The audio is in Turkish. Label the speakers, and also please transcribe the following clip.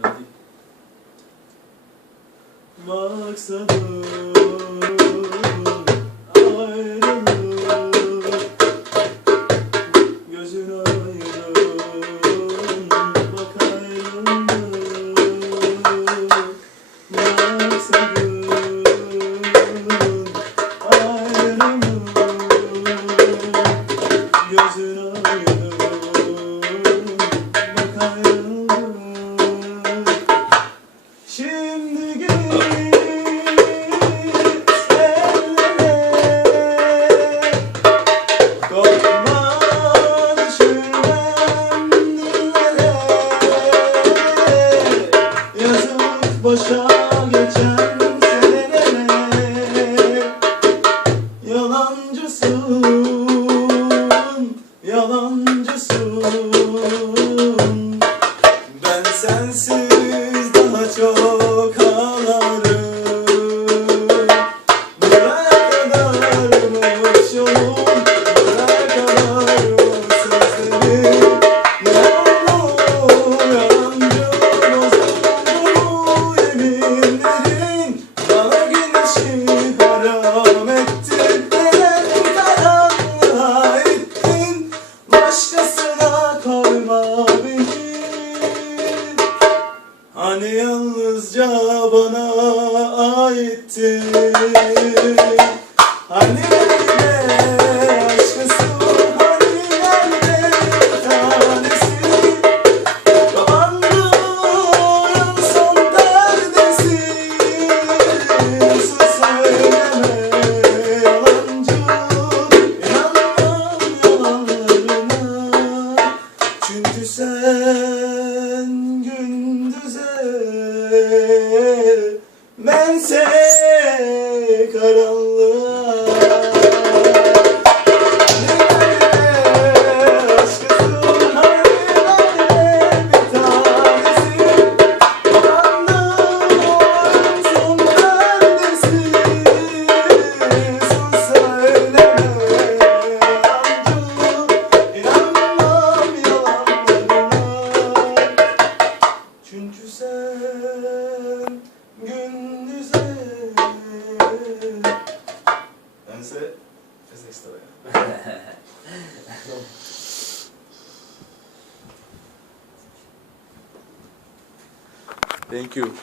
Speaker 1: Hadi. Maksadım ayrılık Gözün ayrı bak ayrılık Maksadım ayrılık Gözün ayrı boşa geçen senelere Yalancısın, yalancısın Hani yalnızca bana aitti? Hani nerede aşkısı Hani nerede? Tanesi Babandığın son perdesi Sus söyleme yalancı İnanmam yalanlarına Çünkü sen Bense karanlığa Thank you.